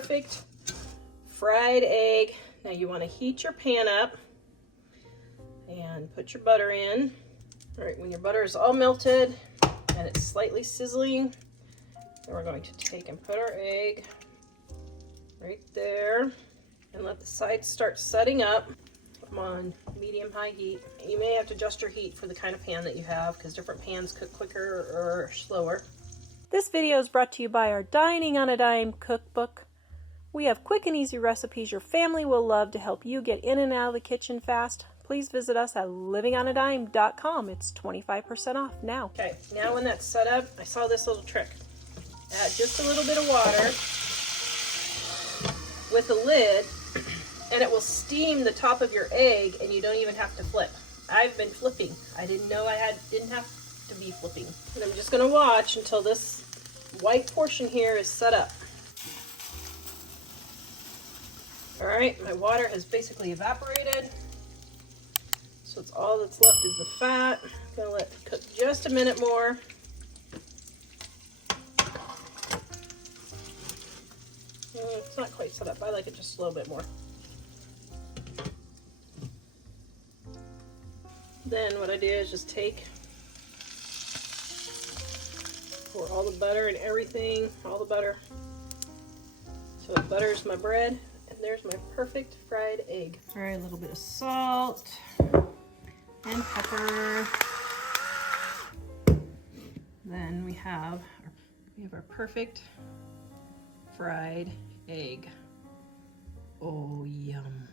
perfect fried egg. Now you want to heat your pan up and put your butter in. All right, when your butter is all melted and it's slightly sizzling, then we're going to take and put our egg right there and let the sides start setting up. I'm on medium-high heat. You may have to adjust your heat for the kind of pan that you have because different pans cook quicker or slower. This video is brought to you by our Dining on a Dime cookbook. We have quick and easy recipes your family will love to help you get in and out of the kitchen fast. Please visit us at livingonadime.com. It's 25% off now. Okay, now when that's set up, I saw this little trick. Add just a little bit of water with a lid, and it will steam the top of your egg, and you don't even have to flip. I've been flipping. I didn't know I didn't have to be flipping. And I'm just going to watch until this white portion here is set up. All right, my water has basically evaporated. So it's all that's left is the fat. I'm gonna let it cook just a minute more. It's not quite set up. I like it just a little bit more. Then what I do is just pour all the butter and everything, all the butter. So it butters my bread. And there's my perfect fried egg. All right, a little bit of salt and pepper. Then we have our perfect fried egg. Oh, yum.